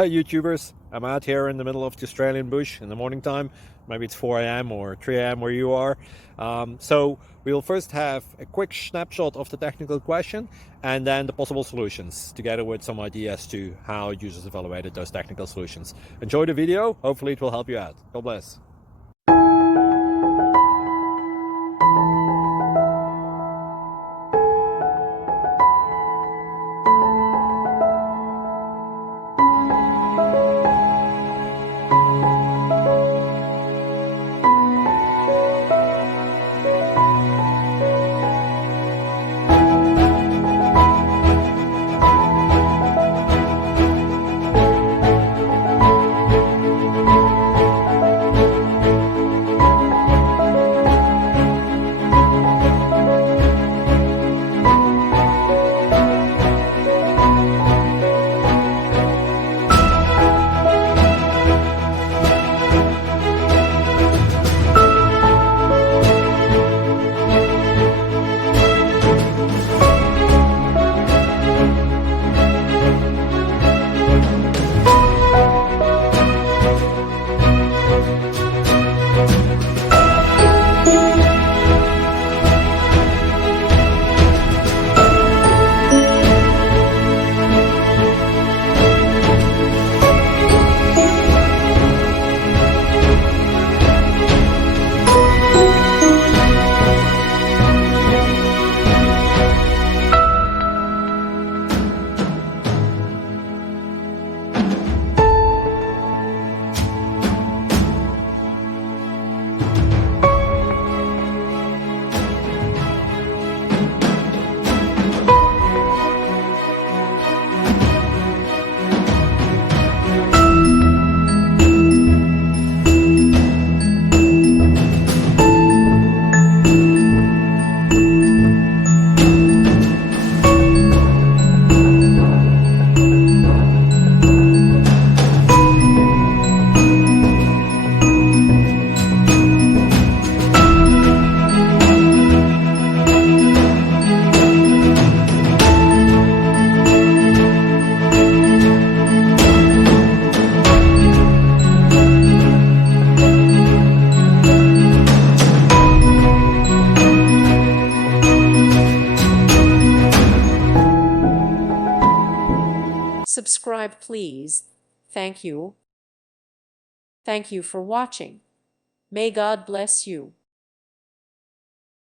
Hey YouTubers, I'm out here in the middle of the Australian bush in the morning time. Maybe it's 4 a.m. or 3 a.m. where you are. So we'll first have a quick snapshot of the technical question and then the possible solutions, together with some ideas to how users evaluated those technical solutions. Enjoy the video, hopefully it will help you out. God bless. Subscribe, please. Thank you. Thank you for watching. May God bless you.